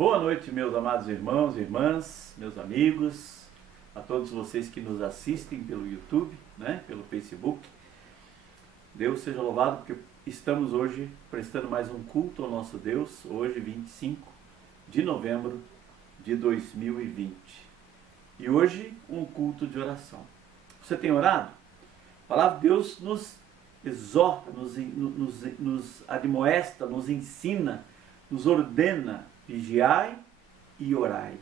Boa noite, meus amados irmãos e irmãs, meus amigos, a todos vocês que nos assistem pelo YouTube, pelo Facebook. Deus seja louvado porque estamos hoje prestando mais um culto ao nosso Deus, hoje 25 de novembro de 2020. E hoje um culto de oração. Você tem orado? A palavra de Deus nos exorta, nos admoesta, nos ensina, nos ordena, vigiai e orai,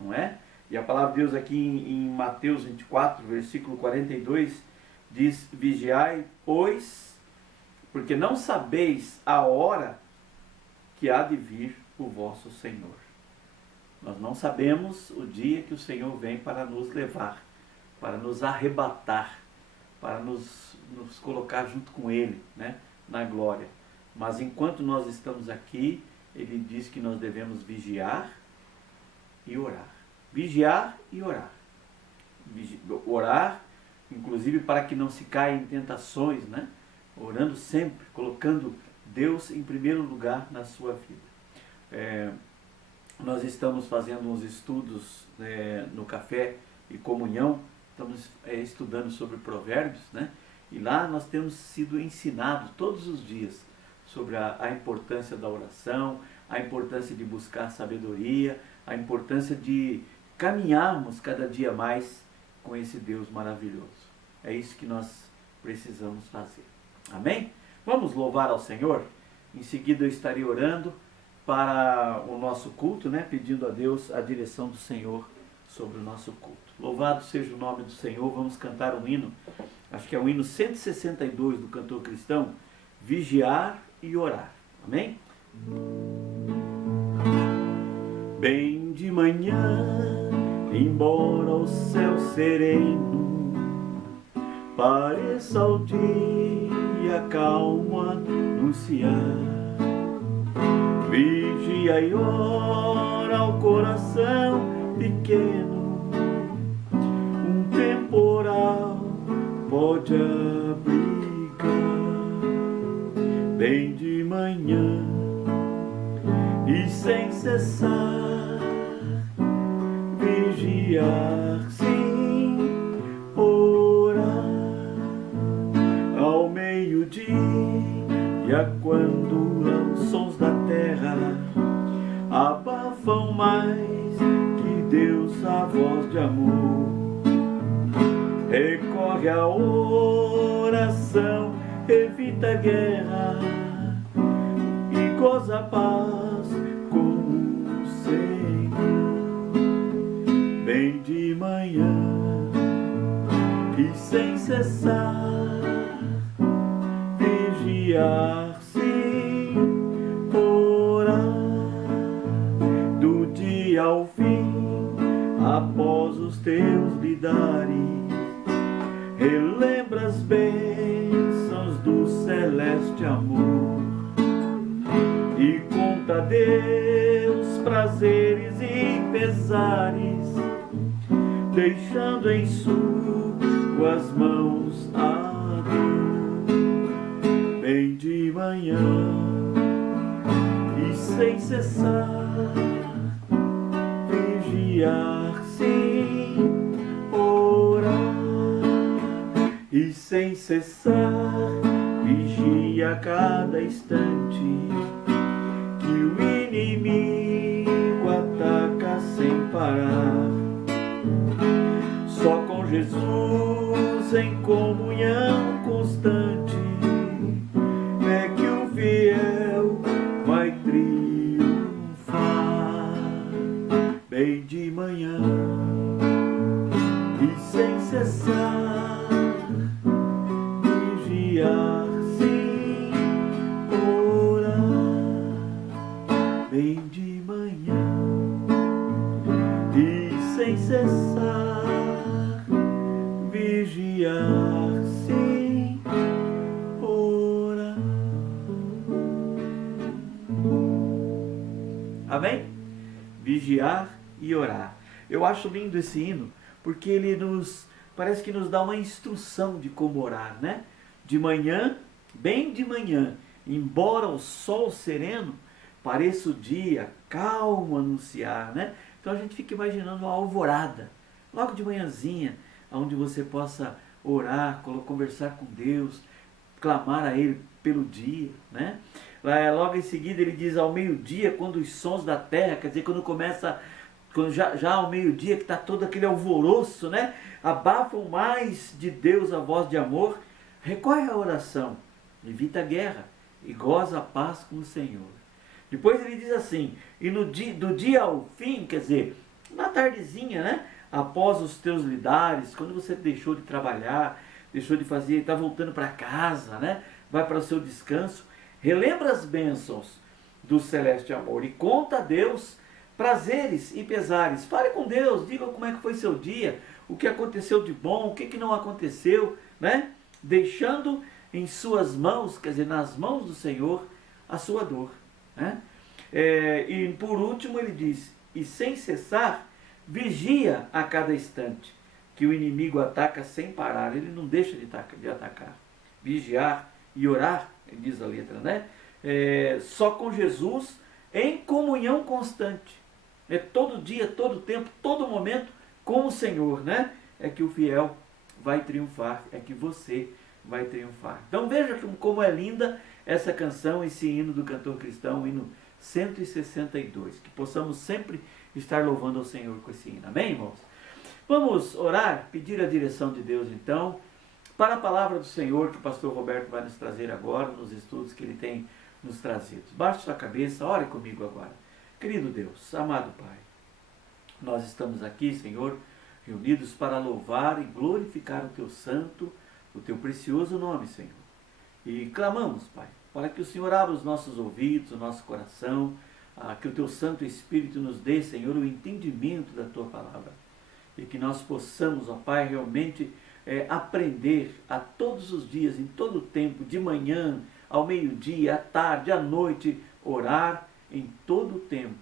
não é? E a palavra de Deus aqui em Mateus 24, versículo 42, diz: vigiai, pois, porque não sabeis a hora que há de vir o vosso Senhor. Nós não sabemos o dia que o Senhor vem para nos levar, para nos arrebatar, para nos colocar junto com Ele, na glória. Mas enquanto nós estamos aqui, Ele diz que nós devemos vigiar e orar. Vigiar e orar. Orar, inclusive, para que não se caia em tentações, Orando sempre, colocando Deus em primeiro lugar na sua vida. Nós estamos fazendo uns estudos no Café e Comunhão, estamos estudando sobre Provérbios, E lá nós temos sido ensinados todos os dias sobre a importância da oração, a importância de buscar sabedoria, a importância de caminharmos cada dia mais com esse Deus maravilhoso. É isso que nós precisamos fazer. Amém? Vamos louvar ao Senhor? Em seguida eu estarei orando para o nosso culto, pedindo a Deus a direção do Senhor sobre o nosso culto. Louvado seja o nome do Senhor. Vamos cantar um hino, acho que é o hino 162 do cantor cristão, Vigiar e Orar. Amém? Bem de manhã, embora o céu sereno pareça ao dia calmo anunciar, vigia e ora o coração pequeno, um temporal pode abrigar. Bem de manhã e sem cessar, vigiar, sim, orar. Ao meio-dia, quando os sons da terra abafam mais que Deus a voz de amor, recorre à oração, evita a guerra e goza a paz com o Senhor. Bem de manhã e sem cessar, vigiar, sim, orar. Do dia ao fim, após os teus lidares, relembra as bênçãos do celeste amor e conta a Deus prazeres e pesares, deixando em suas mãos a dor. Bem de manhã e sem cessar, vigiar, sim, orar. E sem cessar, vigia a cada instante, que o inimigo ataca sem parar. Só com Jesus em comunhão constante é que o fiel vai triunfar. Bem de manhã e sem cessar, vigiar, sim, orar. Bem de manhã e sem cessar, vigiar, sim, orar. Amém? Vigiar e orar. Eu acho lindo esse hino, porque ele parece que nos dá uma instrução de como orar, De manhã, bem de manhã, embora o sol sereno pareça o dia, calmo anunciar, né? Então a gente fica imaginando uma alvorada, logo de manhãzinha, onde você possa orar, conversar com Deus, clamar a Ele pelo dia, né? Logo em seguida ele diz ao meio-dia, quando os sons da terra, quer dizer, quando já ao meio-dia que está todo aquele alvoroço, né? Abafam mais de Deus a voz de amor, recorre à oração, evita a guerra e goza a paz com o Senhor. Depois ele diz assim, e do dia ao fim, quer dizer, na tardezinha, né? Após os teus lidares, quando você deixou de trabalhar, deixou de fazer, está voltando para casa, né? Vai para o seu descanso, relembra as bênçãos do celeste amor e conta a Deus prazeres e pesares. Fale com Deus, diga como é que foi seu dia, o que aconteceu de bom, o que não aconteceu, né? Deixando em suas mãos, quer dizer, nas mãos do Senhor, a sua dor, né? E por último ele diz, e sem cessar, vigia a cada instante, que o inimigo ataca sem parar, ele não deixa de atacar. Vigiar e orar, diz a letra, né? Só com Jesus, em comunhão constante. Todo dia, todo tempo, todo momento, com o Senhor, né? É que o fiel vai triunfar, é que você vai triunfar. Então veja como é linda essa canção, esse hino do cantor cristão, o hino 162. Que possamos sempre estar louvando ao Senhor com esse hino. Amém, irmãos? Vamos orar, pedir a direção de Deus então, para a palavra do Senhor que o pastor Roberto vai nos trazer agora, nos estudos que ele tem nos trazido. Baixe sua cabeça, ore comigo agora. Querido Deus, amado Pai, nós estamos aqui, Senhor, reunidos para louvar e glorificar o Teu santo, o Teu precioso nome, Senhor. E clamamos, Pai, para que o Senhor abra os nossos ouvidos, o nosso coração, que o Teu Santo Espírito nos dê, Senhor, o entendimento da Tua palavra. E que nós possamos, ó Pai, realmente aprender a todos os dias, em todo o tempo, de manhã, ao meio-dia, à tarde, à noite, orar em todo o tempo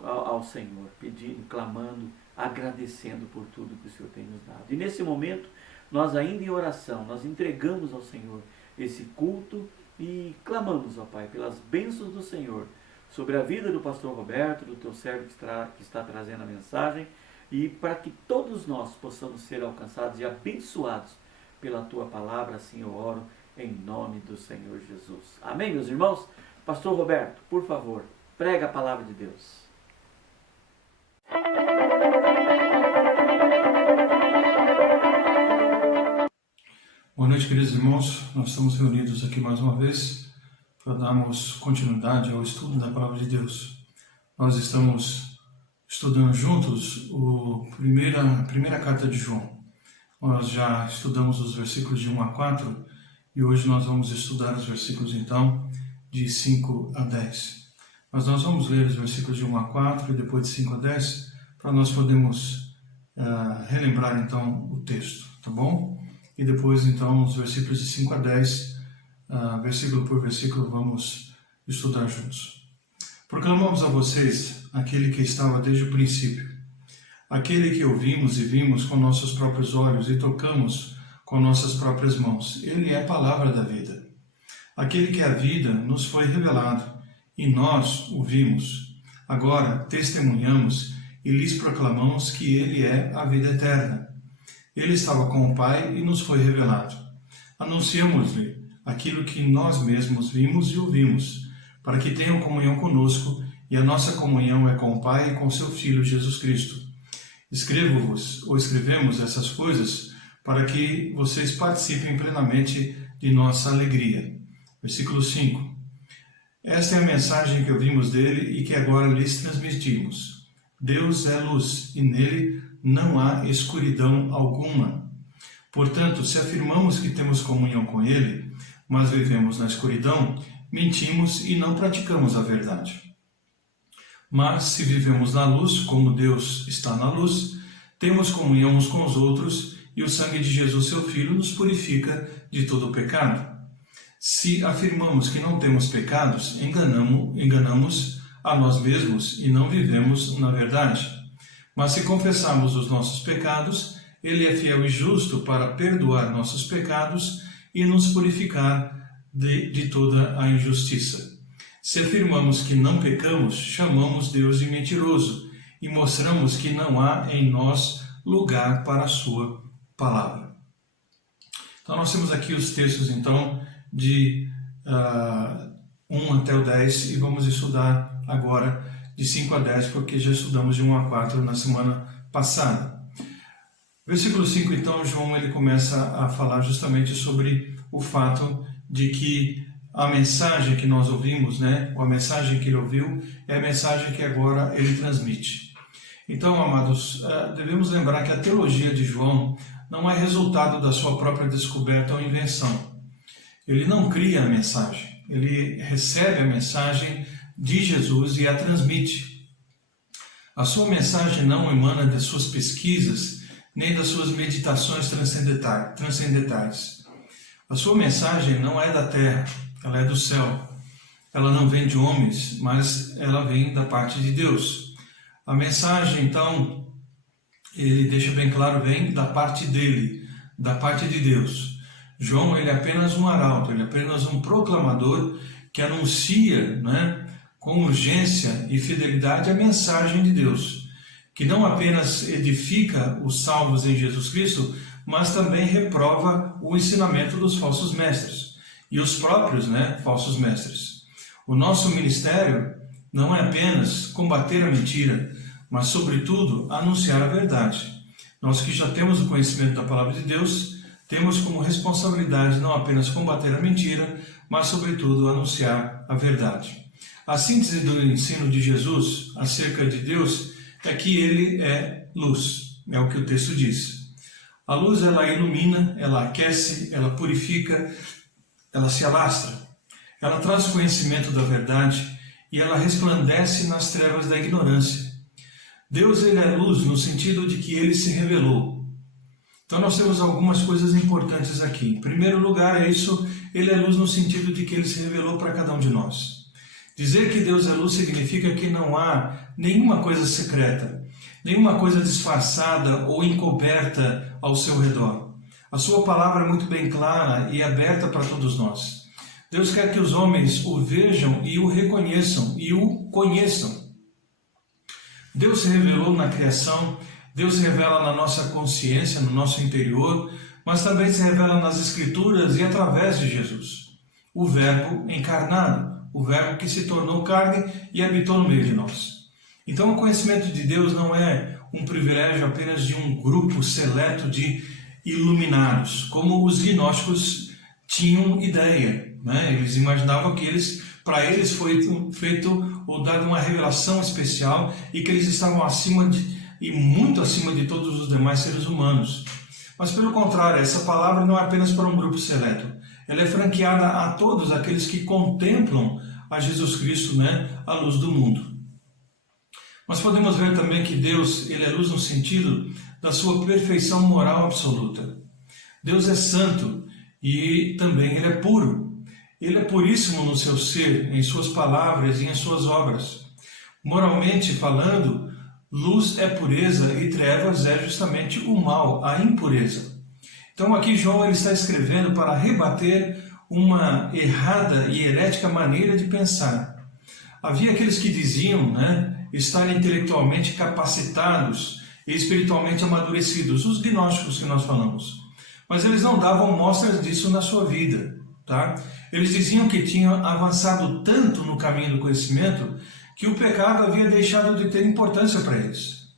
ao Senhor, pedindo, clamando, agradecendo por tudo que o Senhor tem nos dado. E nesse momento, nós ainda em oração, nós entregamos ao Senhor esse culto e clamamos, ó Pai, pelas bênçãos do Senhor sobre a vida do pastor Roberto, do teu servo que está trazendo a mensagem, e para que todos nós possamos ser alcançados e abençoados pela tua palavra, assim eu oro, em nome do Senhor Jesus. Amém, meus irmãos? Pastor Roberto, por favor, prega a palavra de Deus. Boa noite, queridos irmãos. Nós estamos reunidos aqui mais uma vez para darmos continuidade ao estudo da palavra de Deus. Nós estamos estudando juntos a primeira carta de João. Nós já estudamos os versículos de 1 a 4 e hoje nós vamos estudar os versículos então de 5 a 10. Mas nós vamos ler os versículos de 1 a 4 e depois de 5 a 10 para nós podermos relembrar então o texto, tá bom? E depois então os versículos de 5 a 10, versículo por versículo, vamos estudar juntos. Proclamamos a vocês aquele que estava desde o princípio, aquele que ouvimos e vimos com nossos próprios olhos e tocamos com nossas próprias mãos. Ele é a palavra da vida. Aquele que é a vida nos foi revelado e nós o vimos. Agora testemunhamos e lhes proclamamos que ele é a vida eterna. Ele estava com o Pai e nos foi revelado. Anunciamos-lhe aquilo que nós mesmos vimos e ouvimos, para que tenham comunhão conosco, e a nossa comunhão é com o Pai e com seu Filho Jesus Cristo. Escrevemos essas coisas para que vocês participem plenamente de nossa alegria. Versículo 5. Esta é a mensagem que ouvimos dele e que agora lhes transmitimos. Deus é luz e nele não há escuridão alguma. Portanto, se afirmamos que temos comunhão com ele, mas vivemos na escuridão, mentimos e não praticamos a verdade. Mas se vivemos na luz, como Deus está na luz, temos comunhão uns com os outros e o sangue de Jesus, seu Filho, nos purifica de todo o pecado. Se afirmamos que não temos pecados, enganamos a nós mesmos e não vivemos na verdade. Mas se confessarmos os nossos pecados, ele é fiel e justo para perdoar nossos pecados e nos purificar de toda a injustiça. Se afirmamos que não pecamos, chamamos Deus de mentiroso e mostramos que não há em nós lugar para a sua palavra. Então nós temos aqui os textos então de 1 até o 10 e vamos estudar agora de 5 a 10, porque já estudamos de 1 a 4 na semana passada. Versículo 5, então, João ele começa a falar justamente sobre o fato de que a mensagem que nós ouvimos, a mensagem que ele ouviu, é a mensagem que agora ele transmite. Então, amados, devemos lembrar que a teologia de João não é resultado da sua própria descoberta ou invenção. Ele não cria a mensagem, ele recebe a mensagem de Jesus e a transmite. A sua mensagem não emana das suas pesquisas, nem das suas meditações transcendentais. A sua mensagem não é da terra, ela é do céu. Ela não vem de homens, mas ela vem da parte de Deus. A mensagem, então, ele deixa bem claro, vem da parte dele, da parte de Deus. João, ele é apenas um arauto, ele é apenas um proclamador que anuncia, com urgência e fidelidade a mensagem de Deus, que não apenas edifica os salvos em Jesus Cristo, mas também reprova o ensinamento dos falsos mestres e os próprios falsos mestres. O nosso ministério não é apenas combater a mentira, mas, sobretudo, anunciar a verdade. Nós que já temos o conhecimento da palavra de Deus, temos como responsabilidade não apenas combater a mentira, mas, sobretudo, anunciar a verdade. A síntese do ensino de Jesus acerca de Deus é que ele é luz, é o que o texto diz. A luz, ela ilumina, ela aquece, ela purifica, ela se alastra. Ela traz conhecimento da verdade e ela resplandece nas trevas da ignorância. Deus, ele é luz no sentido de que ele se revelou. Então nós temos algumas coisas importantes aqui. Em primeiro lugar, ele é luz no sentido de que ele se revelou para cada um de nós. Dizer que Deus é luz significa que não há nenhuma coisa secreta, nenhuma coisa disfarçada ou encoberta ao seu redor. A sua palavra é muito bem clara e aberta para todos nós. Deus quer que os homens o vejam e o reconheçam e o conheçam. Deus se revelou na criação, Deus se revela na nossa consciência, no nosso interior, mas também se revela nas Escrituras e através de Jesus, o Verbo encarnado, o Verbo que se tornou carne e habitou no meio de nós. Então o conhecimento de Deus não é um privilégio apenas de um grupo seleto de iluminados, como os gnósticos tinham ideia. Eles imaginavam que para eles foi feito ou dado uma revelação especial e que eles estavam muito acima de todos os demais seres humanos. Mas pelo contrário, essa palavra não é apenas para um grupo seleto. Ela é franqueada a todos aqueles que contemplam a Jesus Cristo, a luz do mundo. Mas podemos ver também que Deus, ele é luz no sentido da sua perfeição moral absoluta. Deus é santo e também ele é puro. Ele é puríssimo no seu ser, em suas palavras e em suas obras. Moralmente falando, luz é pureza e trevas é justamente o mal, a impureza. Então aqui João ele está escrevendo para rebater uma errada e herética maneira de pensar. Havia aqueles que diziam estar intelectualmente capacitados e espiritualmente amadurecidos, os gnósticos que nós falamos. Mas eles não davam mostras disso na sua vida. Eles diziam que tinham avançado tanto no caminho do conhecimento que o pecado havia deixado de ter importância para eles.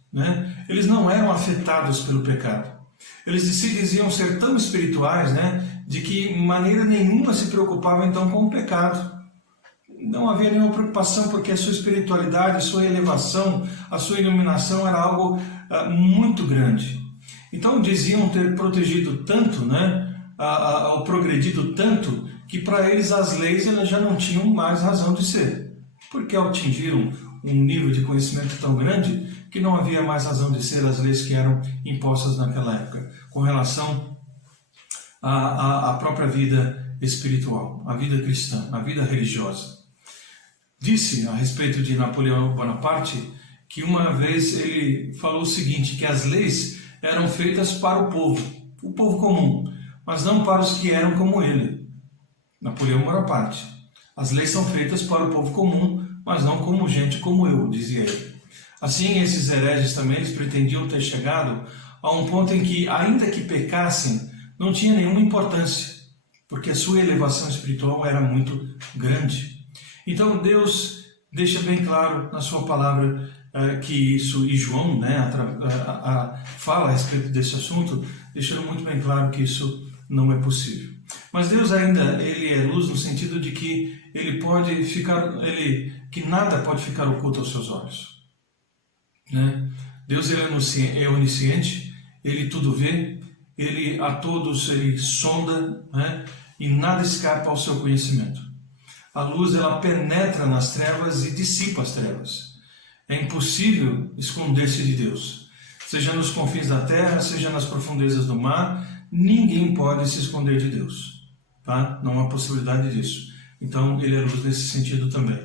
Eles não eram afetados pelo pecado. Eles se diziam ser tão espirituais, de que maneira nenhuma se preocupavam então com o pecado. Não havia nenhuma preocupação porque a sua espiritualidade, a sua elevação, a sua iluminação era algo muito grande. Então diziam ter protegido tanto, ou progredido tanto, que para eles as leis elas já não tinham mais razão de ser. Porque atingiram um nível de conhecimento tão grande que não havia mais razão de ser as leis que eram impostas naquela época, com relação à própria vida espiritual, a vida cristã, a vida religiosa. Disse a respeito de Napoleão Bonaparte que uma vez ele falou o seguinte, que as leis eram feitas para o povo comum, mas não para os que eram como ele, Napoleão Bonaparte. As leis são feitas para o povo comum, mas não como gente como eu, dizia ele. Assim, esses hereges também eles pretendiam ter chegado a um ponto em que, ainda que pecassem, não tinha nenhuma importância, porque a sua elevação espiritual era muito grande. Então Deus deixa bem claro na sua palavra que isso, e João fala a respeito desse assunto, deixando muito bem claro que isso não é possível. Mas Deus ainda, ele é luz no sentido de que que nada pode ficar oculto aos seus olhos. Né? Deus ele é onisciente, ele tudo vê, ele a todos ele sonda, né? E nada escapa ao seu conhecimento. A luz ela penetra nas trevas e dissipa as trevas. É impossível esconder-se de Deus. Seja nos confins da terra, seja nas profundezas do mar, ninguém pode se esconder de Deus. Tá? Não há possibilidade disso. Então ele é luz nesse sentido também.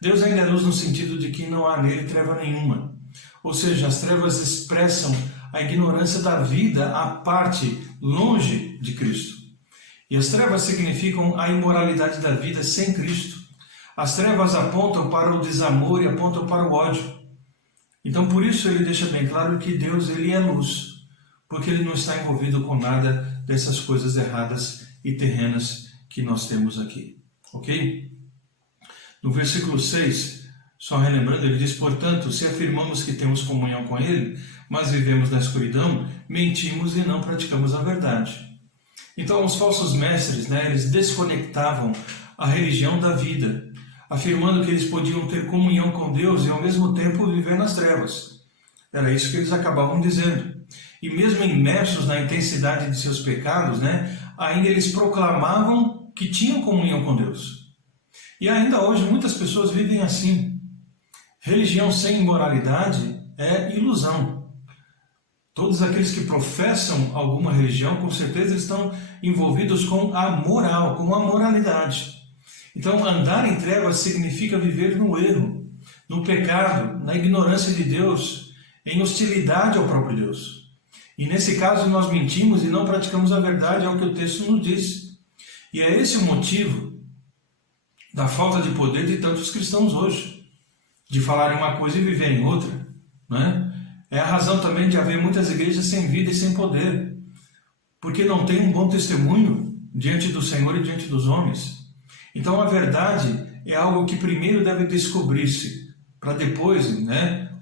Deus ainda é luz no sentido de que não há nele treva nenhuma. Ou seja, as trevas expressam a ignorância da vida à parte, longe de Cristo. E as trevas significam a imoralidade da vida sem Cristo. As trevas apontam para o desamor e apontam para o ódio. Então, por isso ele deixa bem claro que Deus ele é luz, porque ele não está envolvido com nada dessas coisas erradas e terrenas que nós temos aqui. Ok? No versículo 6, só relembrando, ele diz: portanto, se afirmamos que temos comunhão com ele, mas vivemos na escuridão, mentimos e não praticamos a verdade. Então, os falsos mestres, eles desconectavam a religião da vida, afirmando que eles podiam ter comunhão com Deus e, ao mesmo tempo, viver nas trevas. Era isso que eles acabavam dizendo. E mesmo imersos na intensidade de seus pecados, ainda eles proclamavam que tinham comunhão com Deus. E ainda hoje, muitas pessoas vivem assim. Religião sem imoralidade é ilusão. Todos aqueles que professam alguma religião, com certeza estão envolvidos com a moral, com a moralidade. Então, andar em trevas significa viver no erro, no pecado, na ignorância de Deus, em hostilidade ao próprio Deus. E nesse caso, nós mentimos e não praticamos a verdade, é o que o texto nos diz. E é esse o motivo da falta de poder de tantos cristãos hoje, de falarem uma coisa e viverem outra, É a razão também de haver muitas igrejas sem vida e sem poder, porque não tem um bom testemunho diante do Senhor e diante dos homens. Então a verdade é algo que primeiro deve descobrir-se, para depois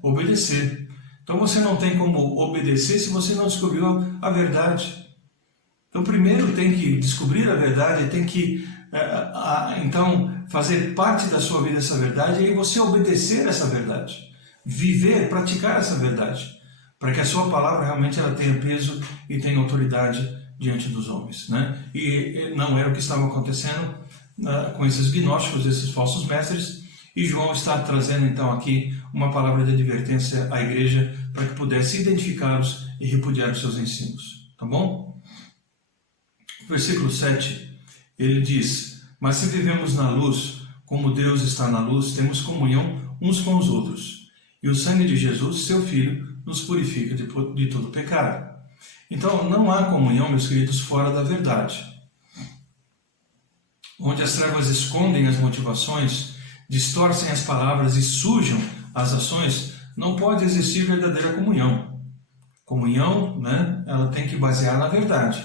obedecer. Então você não tem como obedecer se você não descobriu a verdade. Então primeiro tem que descobrir a verdade, tem que então fazer parte da sua vida essa verdade, e aí você obedecer essa verdade. Viver, praticar essa verdade, para que a sua palavra realmente ela tenha peso e tenha autoridade diante dos homens. E não era o que estava acontecendo com esses gnósticos, esses falsos mestres, e João está trazendo então aqui uma palavra de advertência à igreja para que pudesse identificá-los e repudiar os seus ensinos. Tá bom? Versículo 7, ele diz: mas se vivemos na luz, como Deus está na luz, temos comunhão uns com os outros. E o sangue de Jesus, seu Filho, nos purifica de todo pecado. Então, não há comunhão, meus queridos, fora da verdade. Onde as trevas escondem as motivações, distorcem as palavras e sujam as ações, não pode existir verdadeira comunhão. Comunhão, ela tem que basear na verdade.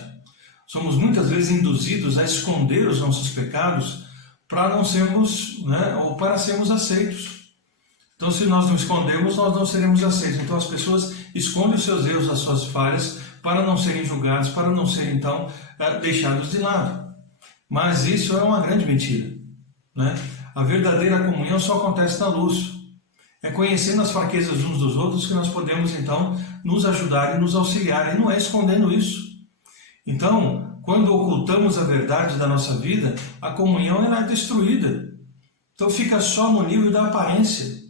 Somos muitas vezes induzidos a esconder os nossos pecados para não sermos, ou para sermos aceitos. Então, se nós não escondemos, nós não seremos aceitos. Então, as pessoas escondem os seus erros, as suas falhas, para não serem julgados, para não serem, então, deixados de lado. Mas isso é uma grande mentira. A verdadeira comunhão só acontece na luz. É conhecendo as fraquezas uns dos outros que nós podemos, então, nos ajudar e nos auxiliar. E não é escondendo isso. Então, quando ocultamos a verdade da nossa vida, a comunhão ela é destruída. Então, fica só no nível da aparência.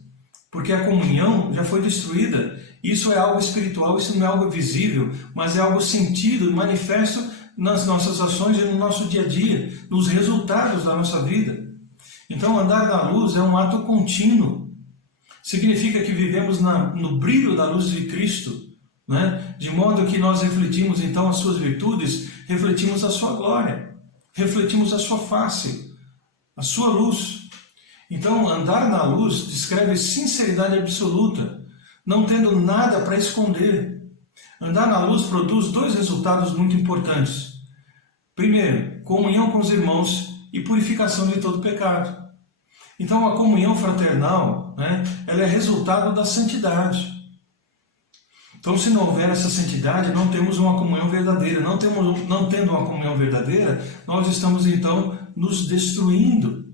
Porque a comunhão já foi destruída. Isso é algo espiritual, isso não é algo visível, mas é algo sentido, manifesto nas nossas ações e no nosso dia a dia, nos resultados da nossa vida. Então, andar na luz é um ato contínuo. Significa que vivemos no brilho da luz de Cristo, de modo que nós refletimos então as suas virtudes, refletimos a sua glória, refletimos a sua face. a sua luz. Então, andar na luz descreve sinceridade absoluta, não tendo nada para esconder. Andar na luz produz dois resultados muito importantes. Primeiro, comunhão com os irmãos e purificação de todo pecado. Então, a comunhão fraternal, ela é resultado da santidade. Então, se não houver essa santidade, não temos uma comunhão verdadeira. Não tendo uma comunhão verdadeira, nós estamos, então, nos destruindo.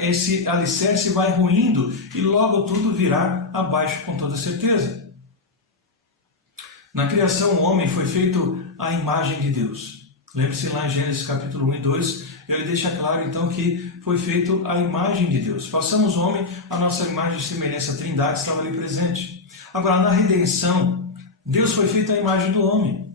Esse alicerce vai ruindo e logo tudo virá abaixo com toda certeza. Na criação, o homem foi feito à imagem de Deus. Lembre-se lá em Gênesis capítulo 1 e 2, ele deixa claro então que foi feito à imagem de Deus. Façamos o homem a nossa imagem de semelhança, a Trindade estava ali presente. Agora, na redenção, Deus foi feito à imagem do homem.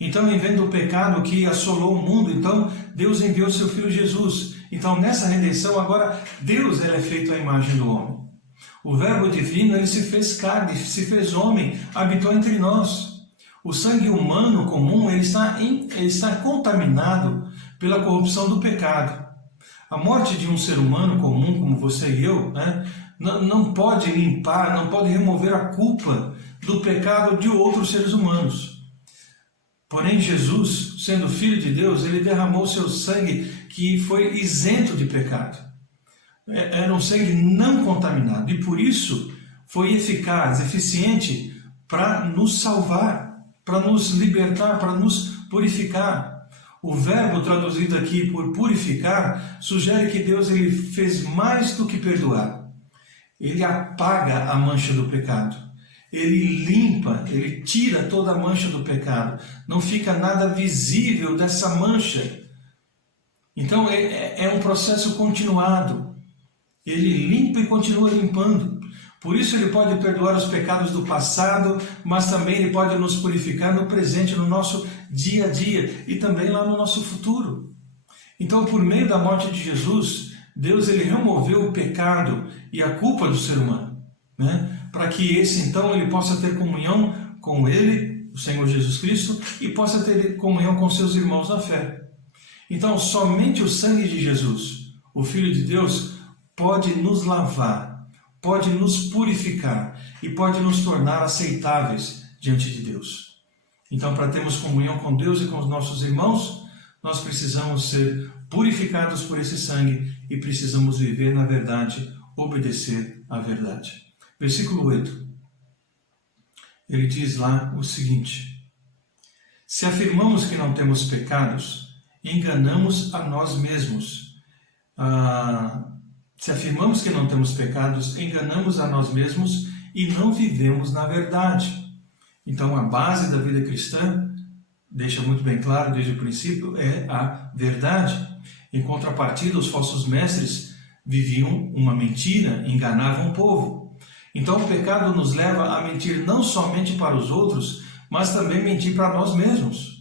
Então, em vendo o pecado que assolou o mundo, então Deus enviou seu Filho Jesus. Então, nessa redenção, agora Deus é feito à imagem do homem. O Verbo divino, ele se fez carne, se fez homem, habitou entre nós. O sangue humano comum ele está contaminado pela corrupção do pecado. A morte de um ser humano comum, como você e eu, não pode limpar, não pode remover a culpa do pecado de outros seres humanos. Porém, Jesus, sendo Filho de Deus, ele derramou seu sangue que foi isento de pecado. Era um sangue não contaminado e por isso foi eficaz, eficiente para nos salvar, para nos libertar, para nos purificar. O verbo traduzido aqui por purificar sugere que Deus ele fez mais do que perdoar. Ele apaga a mancha do pecado. Ele limpa, ele tira toda a mancha do pecado. Não fica nada visível dessa mancha. Então é um processo continuado. Ele limpa e continua limpando. Por isso ele pode perdoar os pecados do passado, mas também ele pode nos purificar no presente, no nosso dia a dia e também lá no nosso futuro. Então, por meio da morte de Jesus, Deus ele removeu o pecado e a culpa do ser humano, para que esse então ele possa ter comunhão com ele, o Senhor Jesus Cristo, e possa ter comunhão com seus irmãos na fé. Então, somente o sangue de Jesus, o Filho de Deus, pode nos lavar, pode nos purificar e pode nos tornar aceitáveis diante de Deus. Então, para termos comunhão com Deus e com os nossos irmãos, nós precisamos ser purificados por esse sangue e precisamos viver na verdade, obedecer à verdade. Versículo 8. Ele diz lá o seguinte: se afirmamos que não temos pecados, enganamos a nós mesmos. Se afirmamos que não temos pecados, enganamos a nós mesmos e não vivemos na verdade. Então, a base da vida cristã, deixa muito bem claro desde o princípio, é a verdade. Em contrapartida, os falsos mestres viviam uma mentira, enganavam o povo. Então, o pecado nos leva a mentir não somente para os outros, mas também mentir para nós mesmos.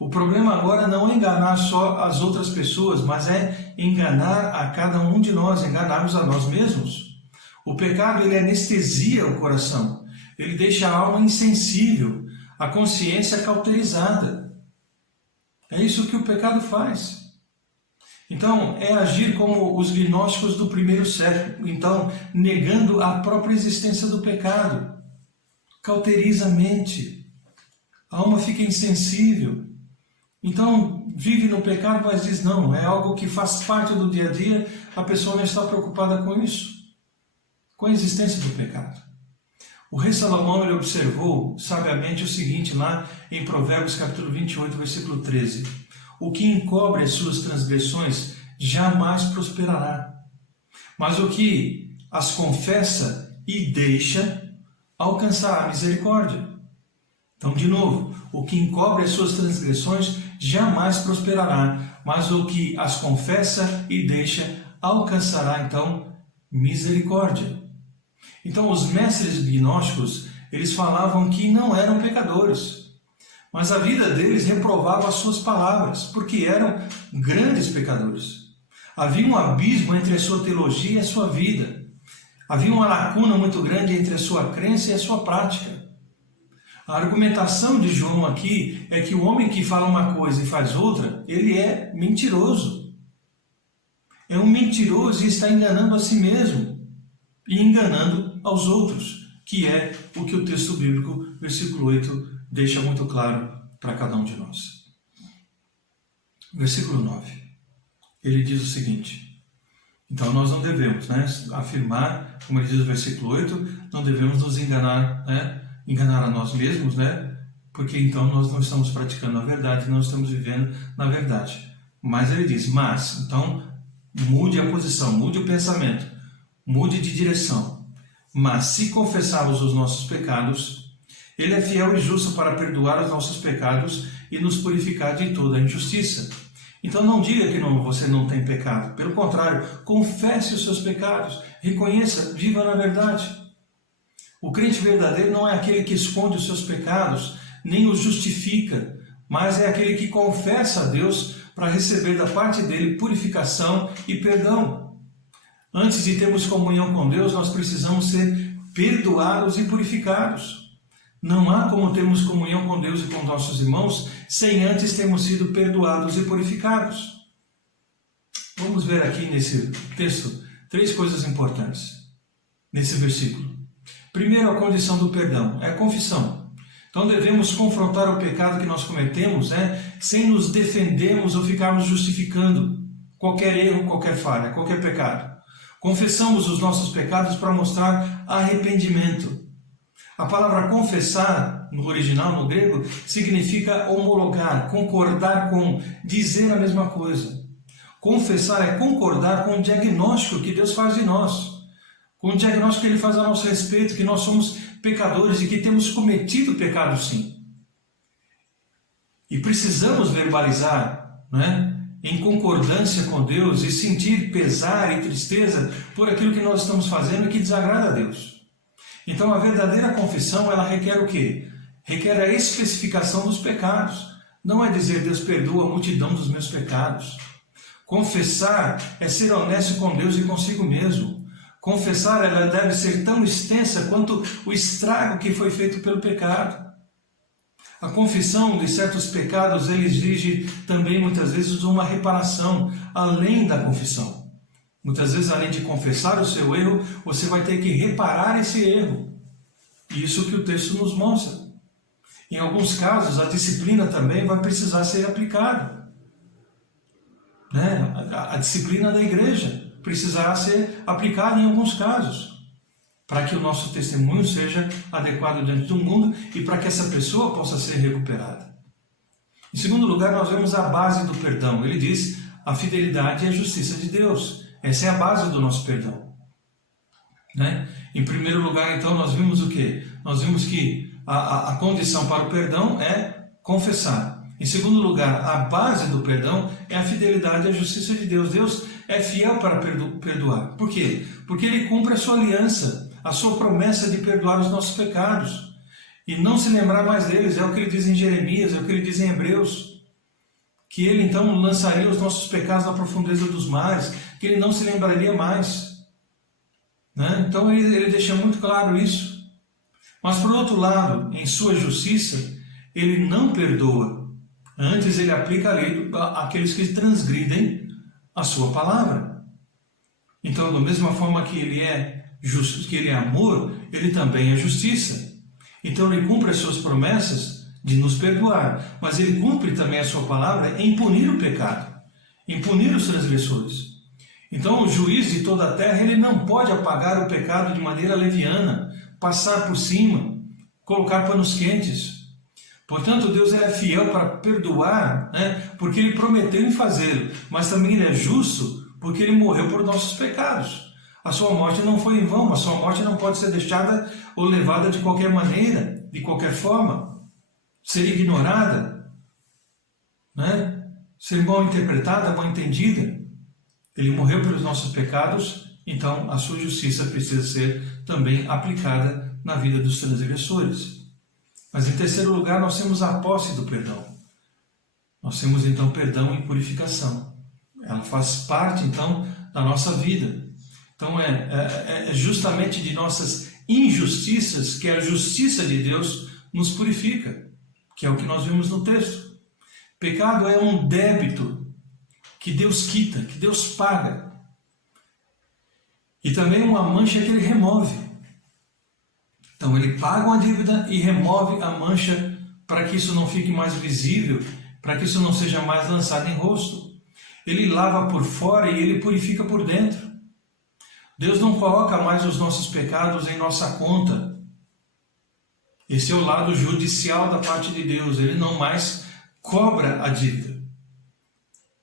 O problema agora não é enganar só as outras pessoas, mas é enganar a cada um de nós, enganarmos a nós mesmos. O pecado ele anestesia o coração, ele deixa a alma insensível, a consciência cauterizada. É isso que o pecado faz. Então, é agir como os gnósticos do primeiro século, então, negando a própria existência do pecado. Cauteriza a mente, a alma fica insensível. Então, vive no pecado, mas diz não, é algo que faz parte do dia a dia, a pessoa não está preocupada com isso, com a existência do pecado. O rei Salomão ele observou sabiamente o seguinte lá em Provérbios capítulo 28, versículo 13. O que encobre as suas transgressões jamais prosperará, mas o que as confessa e deixa alcançará a misericórdia. Então, de novo, o que encobre as suas transgressões jamais prosperará, mas o que as confessa e deixa alcançará, então, misericórdia. Então, os mestres gnósticos, eles falavam que não eram pecadores, mas a vida deles reprovava as suas palavras, porque eram grandes pecadores. Havia um abismo entre a sua teologia e a sua vida. Havia uma lacuna muito grande entre a sua crença e a sua prática. A argumentação de João aqui é que o homem que fala uma coisa e faz outra, ele é mentiroso. é um mentiroso e está enganando a si mesmo e enganando aos outros, que é o que o texto bíblico, versículo 8, deixa muito claro para cada um de nós. Versículo 9, ele diz o seguinte: então nós não devemos afirmar, como ele diz no versículo 8, não devemos nos enganar, enganar a nós mesmos, porque então nós não estamos praticando a verdade, não estamos vivendo na verdade. Mas ele diz, então mude a posição, mude o pensamento, mude de direção. Mas se confessarmos os nossos pecados, ele é fiel e justo para perdoar os nossos pecados e nos purificar de toda a injustiça. Então não diga que você não tem pecado. Pelo contrário, confesse os seus pecados, reconheça, viva na verdade. O crente verdadeiro não é aquele que esconde os seus pecados, nem os justifica, mas é aquele que confessa a Deus para receber da parte dele purificação e perdão. Antes de termos comunhão com Deus, nós precisamos ser perdoados e purificados. Não há como termos comunhão com Deus e com nossos irmãos sem antes termos sido perdoados e purificados. Vamos ver aqui nesse texto 3 coisas importantes nesse versículo. Primeiro, a condição do perdão, é a confissão. Então devemos confrontar o pecado que nós cometemos, sem nos defendermos ou ficarmos justificando qualquer erro, qualquer falha, qualquer pecado. Confessamos os nossos pecados para mostrar arrependimento. A palavra confessar, no original, no grego, significa homologar, concordar com, dizer a mesma coisa. Confessar é concordar com o diagnóstico que Deus faz de nós, com o diagnóstico que Ele faz a nosso respeito, que nós somos pecadores e que temos cometido pecado sim. E precisamos verbalizar, em concordância com Deus e sentir pesar e tristeza por aquilo que nós estamos fazendo e que desagrada a Deus. Então a verdadeira confissão, ela requer o quê? Requer a especificação dos pecados. Não é dizer, Deus perdoa a multidão dos meus pecados. Confessar é ser honesto com Deus e consigo mesmo. Confessar, ela deve ser tão extensa quanto o estrago que foi feito pelo pecado. A confissão de certos pecados, ele exige também muitas vezes uma reparação, além da confissão. Muitas vezes, além de confessar o seu erro, você vai ter que reparar esse erro. Isso que o texto nos mostra. Em alguns casos, a disciplina também vai precisar ser aplicada. A disciplina da igreja precisará ser aplicada em alguns casos, para que o nosso testemunho seja adequado diante do mundo e para que essa pessoa possa ser recuperada. Em segundo lugar, nós vemos a base do perdão. Ele diz, a fidelidade e a justiça de Deus. Essa é a base do nosso perdão. Em primeiro lugar, então, nós vimos o quê? Nós vimos que a condição para o perdão é confessar. Em segundo lugar, a base do perdão é a fidelidade e a justiça de Deus. Deus é fiel para perdoar. Por quê? Porque Ele cumpre a sua aliança, a sua promessa de perdoar os nossos pecados e não se lembrar mais deles. É o que Ele diz em Jeremias, é o que Ele diz em Hebreus. Que Ele então lançaria os nossos pecados na profundeza dos mares, que Ele não se lembraria mais. Então ele deixa muito claro isso. Mas por outro lado, em sua justiça, Ele não perdoa. Antes Ele aplica a lei àqueles que transgridem a sua palavra. Então, da mesma forma que Ele é justo, que Ele é amor, Ele também é justiça. Então Ele cumpre as suas promessas de nos perdoar, mas Ele cumpre também a sua palavra em punir o pecado, em punir os transgressores. Então o juiz de toda a terra, ele não pode apagar o pecado de maneira leviana, passar por cima, colocar panos quentes. Portanto, Deus é fiel para perdoar, porque Ele prometeu em fazê-lo, mas também Ele é justo porque Ele morreu por nossos pecados. A sua morte não foi em vão, a sua morte não pode ser deixada ou levada de qualquer maneira, de qualquer forma, ser ignorada, ser mal interpretada, mal entendida. Ele morreu pelos nossos pecados, então a sua justiça precisa ser também aplicada na vida dos transgressores. Mas em terceiro lugar, nós temos a posse do perdão. Nós temos então perdão e purificação. Ela faz parte então da nossa vida. Então é justamente de nossas injustiças que a justiça de Deus nos purifica, que é o que nós vimos no texto. Pecado é um débito que Deus quita, que Deus paga. E também uma mancha que ele remove. Então ele paga uma dívida e remove a mancha para que isso não fique mais visível, para que isso não seja mais lançado em rosto. Ele lava por fora e ele purifica por dentro. Deus não coloca mais os nossos pecados em nossa conta. Esse é o lado judicial da parte de Deus. Ele não mais cobra a dívida.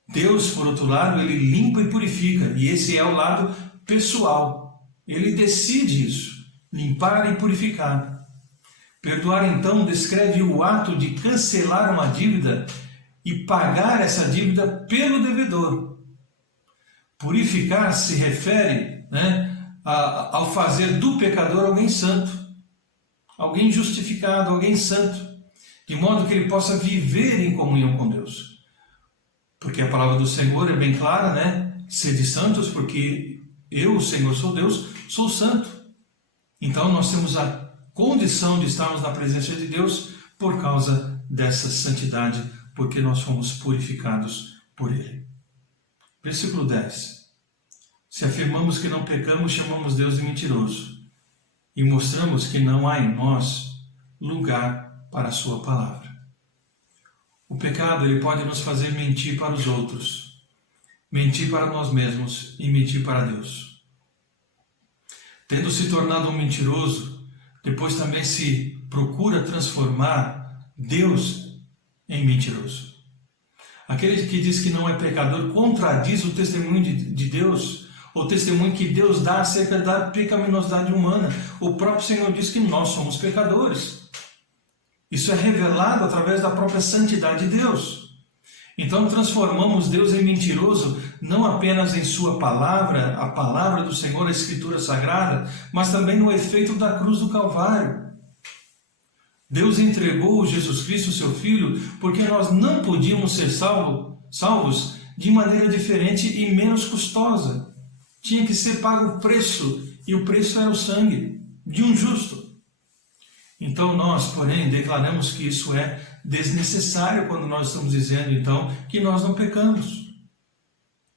Deus, por outro lado, ele limpa e purifica. E esse é o lado pessoal. Ele decide isso, limpar e purificar. Perdoar, então, descreve o ato de cancelar uma dívida e pagar essa dívida pelo devedor. Purificar se refere, ao fazer do pecador alguém santo, alguém justificado, alguém santo, de modo que ele possa viver em comunhão com Deus. Porque a palavra do Senhor é bem clara, Sede santos, porque eu, o Senhor, sou Deus, sou santo. Então nós temos a condição de estarmos na presença de Deus por causa dessa santidade, porque nós fomos purificados por Ele. Versículo 10. Se afirmamos que não pecamos, chamamos Deus de mentiroso e mostramos que não há em nós lugar para a sua palavra. O pecado ele pode nos fazer mentir para os outros, mentir para nós mesmos e mentir para Deus. Tendo se tornado um mentiroso, depois também se procura transformar Deus em mentiroso. Aquele que diz que não é pecador contradiz o testemunho de Deus, o testemunho que Deus dá acerca da pecaminosidade humana. O próprio Senhor diz que nós somos pecadores. Isso é revelado através da própria santidade de Deus. Então transformamos Deus em mentiroso, não apenas em sua palavra, a palavra do Senhor, a Escritura Sagrada, mas também no efeito da cruz do Calvário. Deus entregou Jesus Cristo, seu Filho, porque nós não podíamos ser salvos de maneira diferente e menos custosa. Tinha que ser pago o preço, e o preço era o sangue de um justo. Então nós, porém, declaramos que isso é desnecessário quando nós estamos dizendo, então, que nós não pecamos.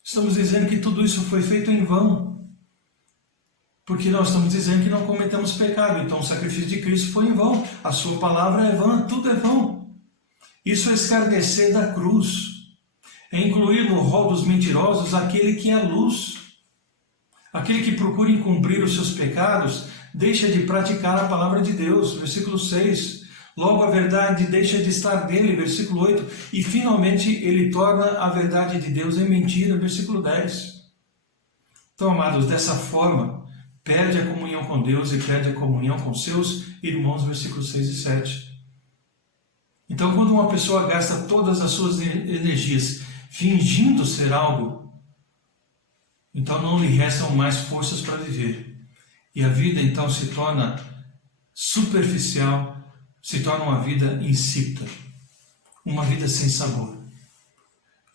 Estamos dizendo que tudo isso foi feito em vão. Porque nós estamos dizendo que não cometemos pecado. Então o sacrifício de Cristo foi em vão. A sua palavra é vã, tudo é vão. Isso é escarnecer da cruz. É incluir no rol dos mentirosos aquele que é luz. Aquele que procura encobrir os seus pecados deixa de praticar a palavra de Deus. Versículo 6. Logo a verdade deixa de estar nele. Versículo 8. E finalmente ele torna a verdade de Deus em mentira. Versículo 10. Então, amados, dessa forma, perde a comunhão com Deus e perde a comunhão com seus irmãos. Versículos 6 e 7. Então, quando uma pessoa gasta todas as suas energias fingindo ser algo, então não lhe restam mais forças para viver. E a vida então se torna superficial, se torna uma vida insípida, uma vida sem sabor.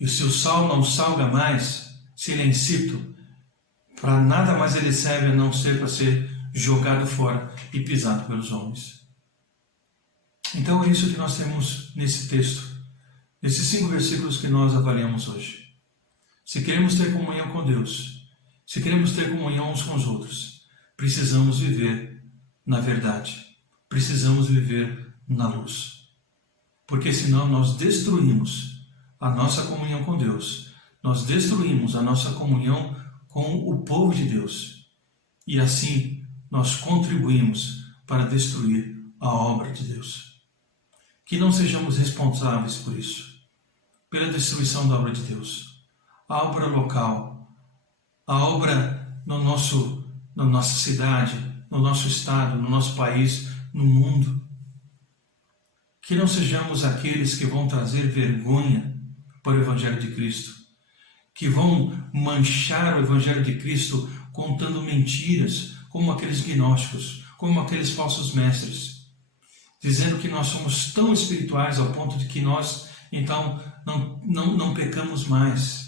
E se o sal não salga mais, se ele é insípido, para nada mais ele serve a não ser para ser jogado fora e pisado pelos homens. Então é isso que nós temos nesse texto, nesses 5 versículos que nós avaliamos hoje. Se queremos ter comunhão com Deus, se queremos ter comunhão uns com os outros, precisamos viver na verdade, precisamos viver na luz. Porque senão nós destruímos a nossa comunhão com Deus, nós destruímos a nossa comunhão com o povo de Deus. E assim nós contribuímos para destruir a obra de Deus. Que não sejamos responsáveis por isso, pela destruição da obra de Deus. A obra local, a obra na nossa cidade, no nosso estado, no nosso país, no mundo. Que não sejamos aqueles que vão trazer vergonha para o Evangelho de Cristo, que vão manchar o Evangelho de Cristo contando mentiras, como aqueles gnósticos, como aqueles falsos mestres, dizendo que nós somos tão espirituais ao ponto de que nós, então, não pecamos mais,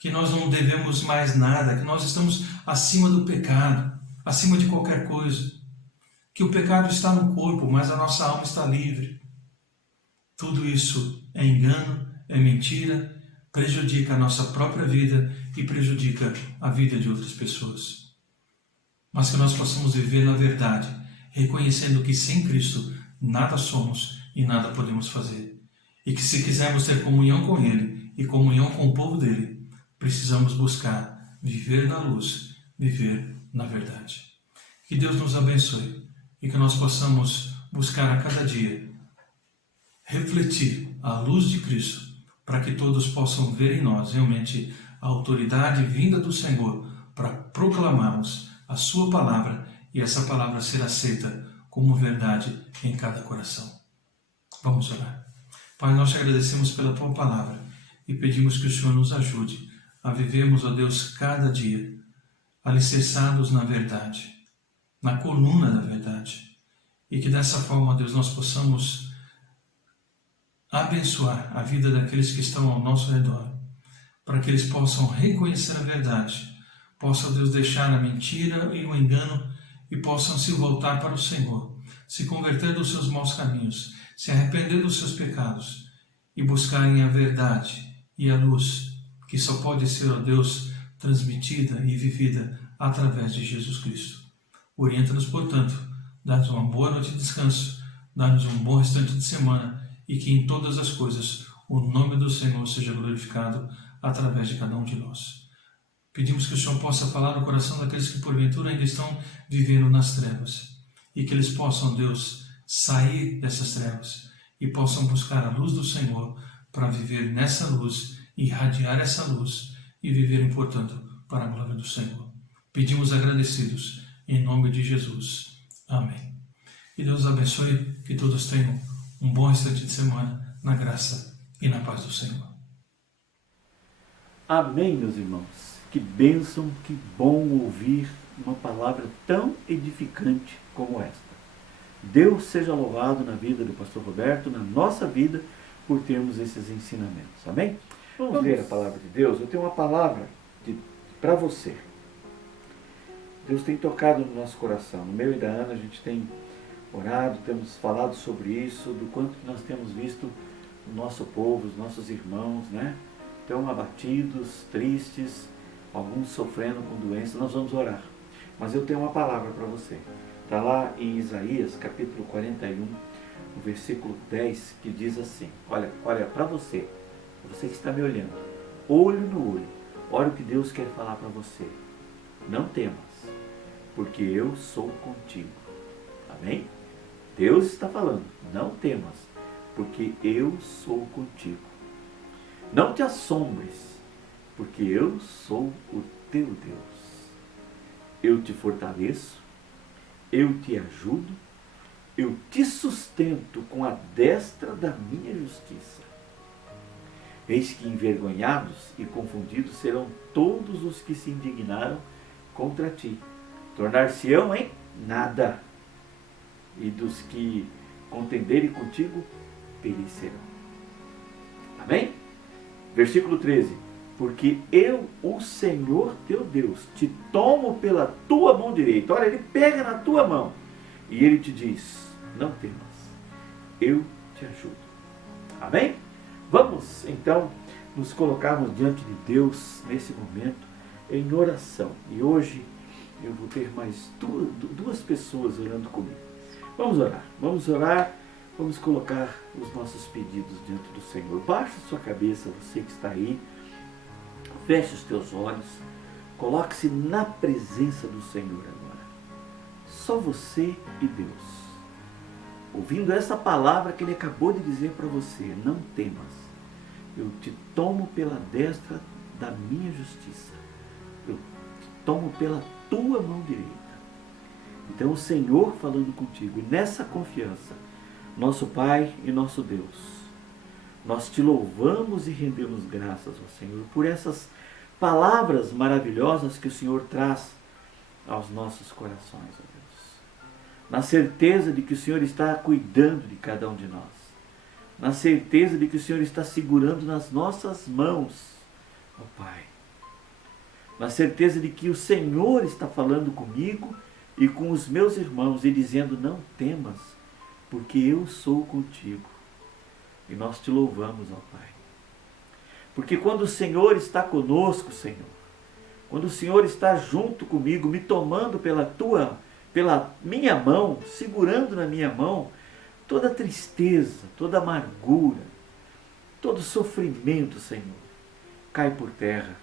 que nós não devemos mais nada, que nós estamos acima do pecado, acima de qualquer coisa, que o pecado está no corpo, mas a nossa alma está livre. Tudo isso é engano, é mentira, prejudica a nossa própria vida e prejudica a vida de outras pessoas. mas que nós possamos viver na verdade, reconhecendo que sem Cristo nada somos e nada podemos fazer. E que se quisermos ter comunhão com Ele e comunhão com o povo dele, precisamos buscar viver na luz, viver na verdade. Que Deus nos abençoe e que nós possamos buscar a cada dia refletir a luz de Cristo, para que todos possam ver em nós realmente a autoridade vinda do Senhor para proclamarmos a sua palavra e essa palavra ser aceita como verdade em cada coração. Vamos orar. Pai, nós te agradecemos pela tua palavra e pedimos que o Senhor nos ajude a vivermos, ó Deus, cada dia alicerçados na verdade, na coluna da verdade, e que dessa forma, ó Deus, nós possamos abençoar a vida daqueles que estão ao nosso redor, para que eles possam reconhecer a verdade, possam, Deus, deixar a mentira e o engano e possam se voltar para o Senhor, se converter dos seus maus caminhos, se arrepender dos seus pecados e buscarem a verdade e a luz, que só pode ser, ó Deus, transmitida e vivida através de Jesus Cristo. Orienta-nos, portanto, dá-nos uma boa noite de descanso, dá-nos um bom restante de semana e que em todas as coisas o nome do Senhor seja glorificado através de cada um de nós. Pedimos que o Senhor possa falar no coração daqueles que porventura ainda estão vivendo nas trevas e que eles possam, Deus, sair dessas trevas e possam buscar a luz do Senhor para viver nessa luz, irradiar essa luz e viverem, portanto, para a glória do Senhor. Pedimos agradecidos em nome de Jesus. Amém. E Deus abençoe, que todos tenham um bom restante de semana na graça e na paz do Senhor. Amém, meus irmãos. Que bênção, que bom ouvir uma palavra tão edificante como esta. Deus seja louvado na vida do pastor Roberto, na nossa vida, por termos esses ensinamentos. Amém? Vamos ler a palavra de Deus. Eu tenho uma palavra para você. Deus tem tocado no nosso coração. No meu e da Ana, a gente tem orado, temos falado sobre isso, do quanto que nós temos visto o nosso povo, os nossos irmãos, né? Tão abatidos, tristes, alguns sofrendo com doenças. Nós vamos orar. Mas eu tenho uma palavra para você. Está lá em Isaías, capítulo 41, no versículo 10, que diz assim, olha para você que está me olhando, olho no olho, olha o que Deus quer falar para você. Não temas, porque eu sou contigo. Amém? Deus está falando, não temas, porque eu sou contigo. Não te assombres, porque eu sou o teu Deus. Eu te fortaleço, eu te ajudo, eu te sustento com a destra da minha justiça. Eis que envergonhados e confundidos serão todos os que se indignaram contra ti. Tornar-se-ão em nada, e dos que contenderem contigo perecerão. Amém? Versículo 13. Porque eu, o Senhor teu Deus, te tomo pela tua mão direita. Olha, ele pega na tua mão e ele te diz, não temas, eu te ajudo. Amém? Vamos, então, nos colocarmos diante de Deus nesse momento em oração. E hoje eu vou ter mais duas pessoas orando comigo. Vamos orar, vamos colocar os nossos pedidos diante do Senhor. Baixe a sua cabeça, você que está aí. Feche os teus olhos, coloque-se na presença do Senhor agora. Só você e Deus. Ouvindo essa palavra que Ele acabou de dizer para você, não temas. Eu te tomo pela destra da minha justiça. Eu te tomo pela tua mão direita. Então o Senhor falando contigo, e nessa confiança, nosso Pai e nosso Deus, nós te louvamos e rendemos graças ao Senhor por essas palavras maravilhosas que o Senhor traz aos nossos corações, ó Deus. Na certeza de que o Senhor está cuidando de cada um de nós. Na certeza de que o Senhor está segurando nas nossas mãos, ó Pai. Na certeza de que o Senhor está falando comigo e com os meus irmãos e dizendo, não temas, porque eu sou contigo. E nós te louvamos, ó Pai. Porque quando o Senhor está conosco, Senhor, quando o Senhor está junto comigo, me tomando pela minha mão, segurando na minha mão, toda tristeza, toda amargura, todo sofrimento, Senhor, cai por terra,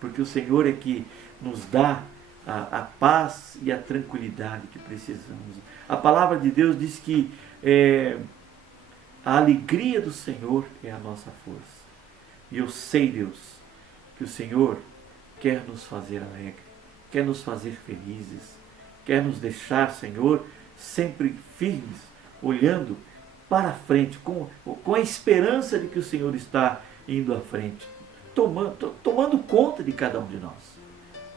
porque o Senhor é que nos dá a paz e a tranquilidade que precisamos. A palavra de Deus diz que a alegria do Senhor é a nossa força. E eu sei, Deus, que o Senhor quer nos fazer alegre, quer nos fazer felizes, quer nos deixar, Senhor, sempre firmes, olhando para a frente, com a esperança de que o Senhor está indo à frente, tomando conta de cada um de nós.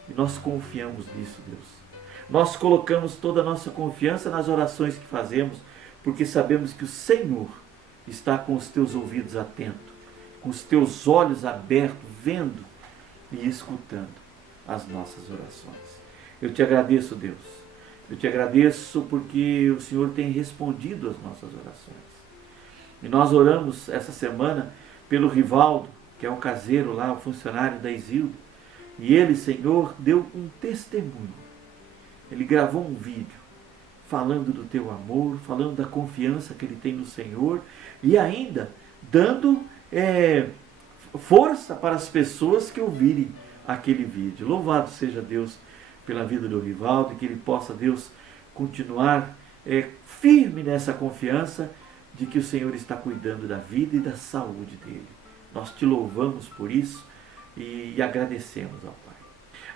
E nós confiamos nisso, Deus. Nós colocamos toda a nossa confiança nas orações que fazemos, porque sabemos que o Senhor está com os teus ouvidos atentos, com os teus olhos abertos, vendo e escutando as nossas orações. Eu te agradeço, Deus. Eu te agradeço porque o Senhor tem respondido às nossas orações. E nós oramos essa semana pelo Rivaldo, que é o caseiro lá, o funcionário da Isilda. E ele, Senhor, deu um testemunho. Ele gravou um vídeo falando do teu amor, falando da confiança que ele tem no Senhor e ainda dando força para as pessoas que ouvirem aquele vídeo. Louvado seja Deus pela vida do Rivaldo, que ele possa, Deus, continuar firme nessa confiança de que o Senhor está cuidando da vida e da saúde dele. Nós te louvamos por isso e agradecemos ao Pai.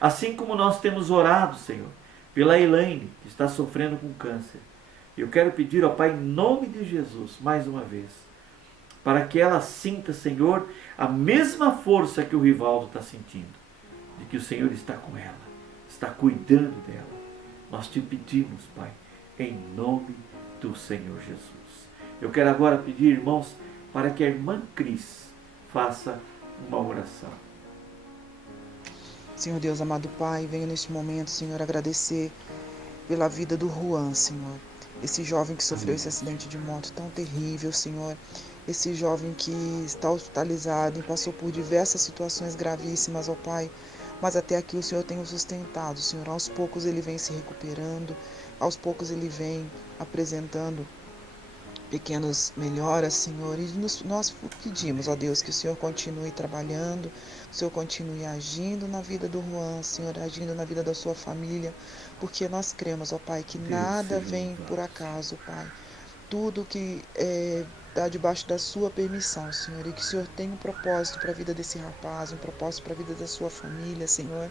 Assim como nós temos orado, Senhor, pela Elaine, que está sofrendo com câncer, eu quero pedir ao Pai, em nome de Jesus, mais uma vez, para que ela sinta, Senhor, a mesma força que o Rivaldo está sentindo, de que o Senhor está com ela, está cuidando dela. Nós te pedimos, Pai, em nome do Senhor Jesus. Eu quero agora pedir, irmãos, para que a irmã Cris faça uma oração. Senhor Deus, amado Pai, venho neste momento, Senhor, agradecer pela vida do Juan, Senhor. Esse jovem que sofreu esse acidente de moto tão terrível, Senhor. Esse jovem que está hospitalizado e passou por diversas situações gravíssimas, ó Pai. Mas até aqui o Senhor tem o sustentado, Senhor. Aos poucos ele vem se recuperando, aos poucos ele vem apresentando pequenas melhoras, Senhor, e nós pedimos, ó Deus, que o Senhor continue trabalhando, que o Senhor continue agindo na vida do Juan, Senhor, agindo na vida da sua família, porque nós cremos, ó Pai, que nada vem por acaso, Pai. Tudo que está debaixo da sua permissão, Senhor, e que o Senhor tem um propósito para a vida desse rapaz, um propósito para a vida da sua família, Senhor,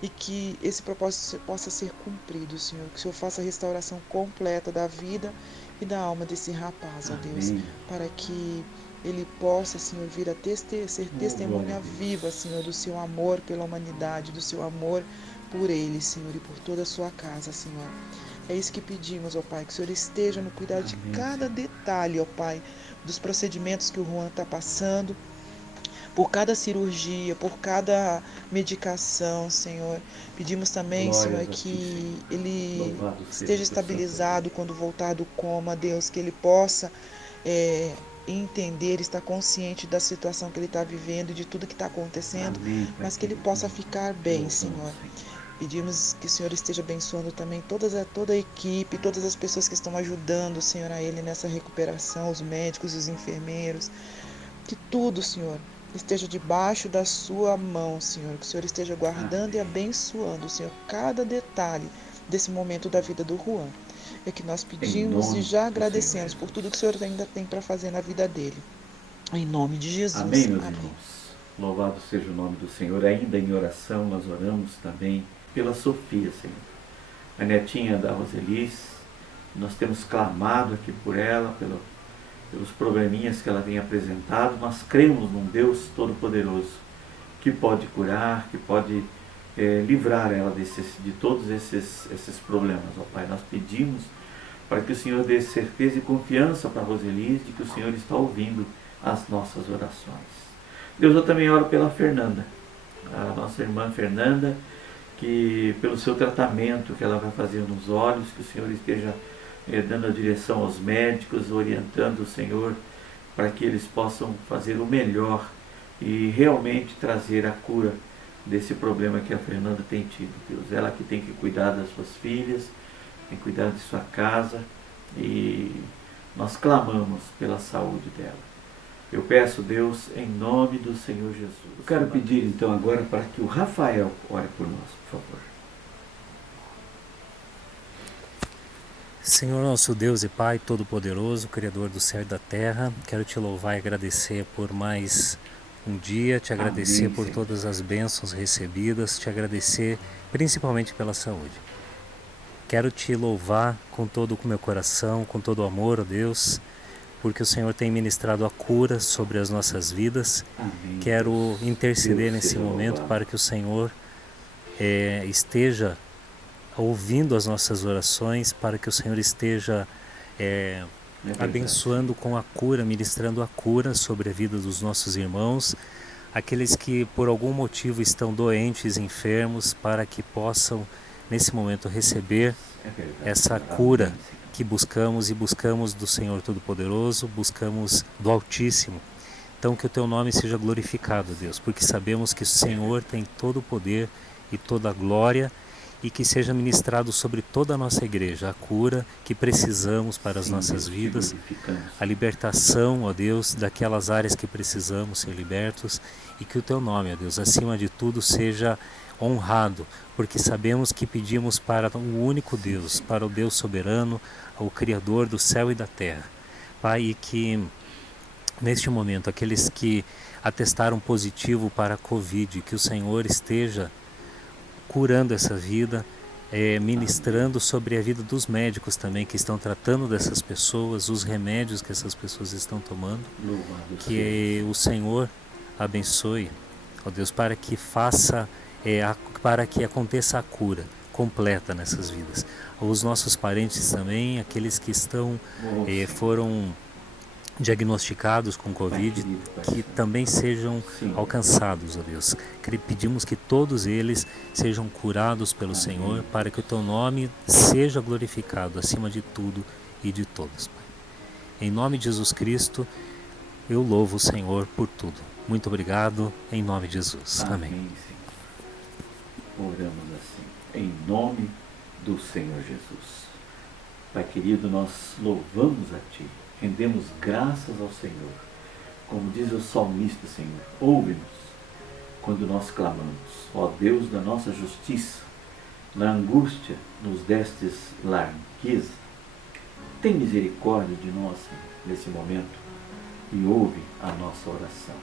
e que esse propósito possa ser cumprido, Senhor, que o Senhor faça a restauração completa da vida e da alma desse rapaz, ó Deus, para que ele possa, Senhor, vir a ser testemunha viva, Senhor, do seu amor pela humanidade, do seu amor por ele, Senhor, e por toda a sua casa, Senhor. É isso que pedimos, ó Pai, que o Senhor esteja no cuidado de cada detalhe, ó Pai, dos procedimentos que o Juan está passando, por cada cirurgia, por cada medicação, Senhor. Pedimos também, Senhor, que ele esteja estabilizado quando voltar do coma, Deus, que ele possa entender, estar consciente da situação que ele está vivendo e de tudo que está acontecendo, mas que ele possa ficar bem, Senhor. Pedimos que o Senhor esteja abençoando também toda a equipe, todas as pessoas que estão ajudando, Senhor, a ele nessa recuperação, os médicos, os enfermeiros, que tudo, Senhor, esteja debaixo da sua mão, Senhor, que o Senhor esteja guardando e abençoando, Senhor, cada detalhe desse momento da vida do Juan. É que nós pedimos e já agradecemos por tudo que o Senhor ainda tem para fazer na vida dele. Em nome de Jesus. Amém, meus irmãos. Louvado seja o nome do Senhor. Ainda em oração, nós oramos também pela Sofia, Senhor, a netinha da Roselice. Nós temos clamado aqui por ela, pelos probleminhas que ela tem apresentado. Nós cremos num Deus Todo-Poderoso que pode curar, que pode livrar ela de todos esses problemas, ó Pai. Nós pedimos para que o Senhor dê certeza e confiança para a Roselice de que o Senhor está ouvindo as nossas orações. Deus, eu também oro pela Fernanda, a nossa irmã Fernanda, que pelo seu tratamento que ela vai fazer nos olhos, que o Senhor esteja dando a direção aos médicos, orientando o Senhor para que eles possam fazer o melhor e realmente trazer a cura desse problema que a Fernanda tem tido, Deus. Ela que tem que cuidar das suas filhas, tem que cuidar de sua casa, e nós clamamos pela saúde dela. Eu peço, Deus, em nome do Senhor Jesus. Eu quero pedir então agora para que o Rafael ore por nós, por favor. Senhor nosso Deus e Pai Todo-Poderoso, Criador do céu e da terra, quero te louvar e agradecer por mais um dia, te agradecer Amém, por Senhor. todas as bênçãos recebidas, te agradecer principalmente pela saúde. Quero te louvar com todo o meu coração, com todo o amor, ó Deus, porque o Senhor tem ministrado a cura sobre as nossas vidas. Amém. Quero interceder Deus nesse seja momento louvado. para que o Senhor esteja ouvindo as nossas orações, para que o Senhor esteja abençoando com a cura, ministrando a cura sobre a vida dos nossos irmãos, aqueles que por algum motivo estão doentes, enfermos, para que possam nesse momento receber essa cura que buscamos, e buscamos do Senhor Todo-Poderoso, buscamos do Altíssimo. Então que o teu nome seja glorificado, Deus, porque sabemos que o Senhor tem todo o poder e toda a glória, e que seja ministrado sobre toda a nossa igreja a cura que precisamos para as nossas vidas, a libertação, ó Deus, daquelas áreas que precisamos ser libertos, e que o teu nome, ó Deus, acima de tudo seja honrado, porque sabemos que pedimos para o único Deus, para o Deus soberano, o Criador do céu e da terra. Pai, e que neste momento aqueles que atestaram positivo para a Covid, que o Senhor esteja curando essa vida, ministrando sobre a vida dos médicos também que estão tratando dessas pessoas, os remédios que essas pessoas estão tomando, que o Senhor abençoe, ó Deus, para que para que aconteça a cura completa nessas vidas. Os nossos parentes também, aqueles que foram diagnosticados com Covid, que também sejam alcançados, ó Deus. Pedimos que todos eles sejam curados pelo Senhor, para que o teu nome seja glorificado acima de tudo e de todos, Pai. Em nome de Jesus Cristo, eu louvo o Senhor por tudo. Muito obrigado, em nome de Jesus. Amém. Senhor. Oramos assim, em nome do Senhor Jesus. Pai querido, nós louvamos a Ti, rendemos graças ao Senhor. Como diz o salmista, Senhor, ouve-nos quando nós clamamos. Ó Deus da nossa justiça, na angústia nos destes largueza. Tem misericórdia de nós, Senhor, nesse momento, e ouve a nossa oração.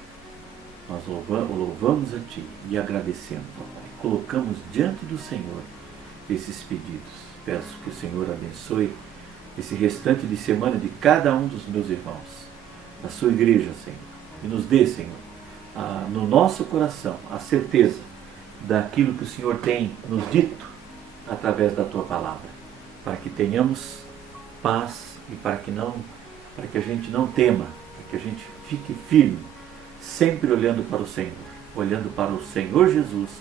Nós louvamos a Ti e agradecemos, Pai. Colocamos diante do Senhor esses pedidos. Peço que o Senhor abençoe esse restante de semana de cada um dos meus irmãos, da sua igreja, Senhor, e nos dê, Senhor, no nosso coração a certeza daquilo que o Senhor tem nos dito através da Tua palavra, para que tenhamos paz e para que a gente não tema, para que a gente fique firme, sempre olhando para o Senhor, olhando para o Senhor Jesus,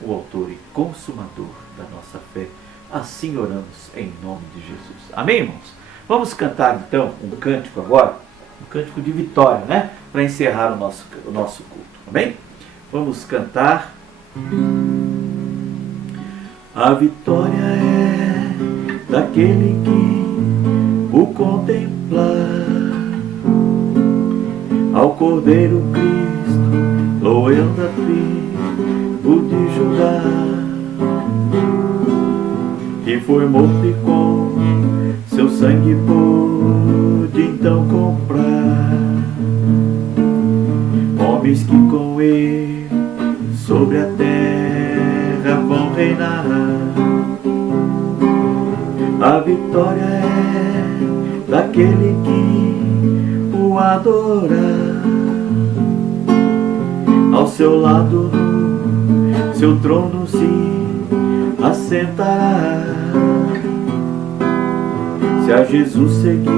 o autor e consumador da nossa fé. Assim oramos em nome de Jesus. Amém, irmãos? Vamos cantar então um cântico agora, um cântico de vitória, né? Para encerrar o nosso culto. Amém? Vamos cantar. A vitória é daquele que o contemplar, ao Cordeiro Cristo, loel da tribo de Judá, que foi morto e com seu sangue pôde então comprar homens que com ele sobre a terra vão reinar. A vitória é daquele que o adorar, ao seu lado no seu trono se assentará. Se a Jesus seguir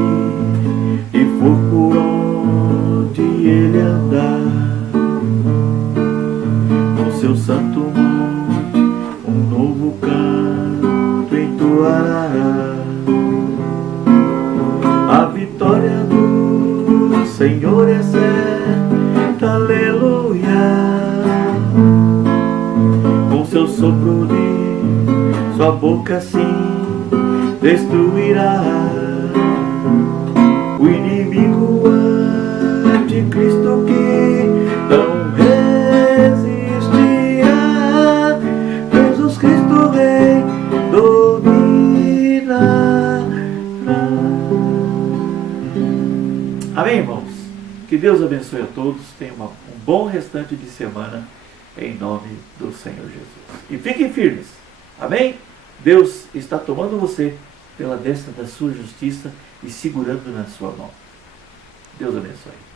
e for por onde ele andar, no seu santo monte um novo canto entoará. A vitória do Senhor é certa, aleluia. boca sim destruirá o inimigo anticristo que não resistirá. Jesus Cristo Rei dominará. Amém, irmãos? Que Deus abençoe a todos. Tenham um bom restante de semana em nome do Senhor Jesus. E fiquem firmes. Amém? Deus está tomando você pela destra da sua justiça e segurando na sua mão. Deus abençoe.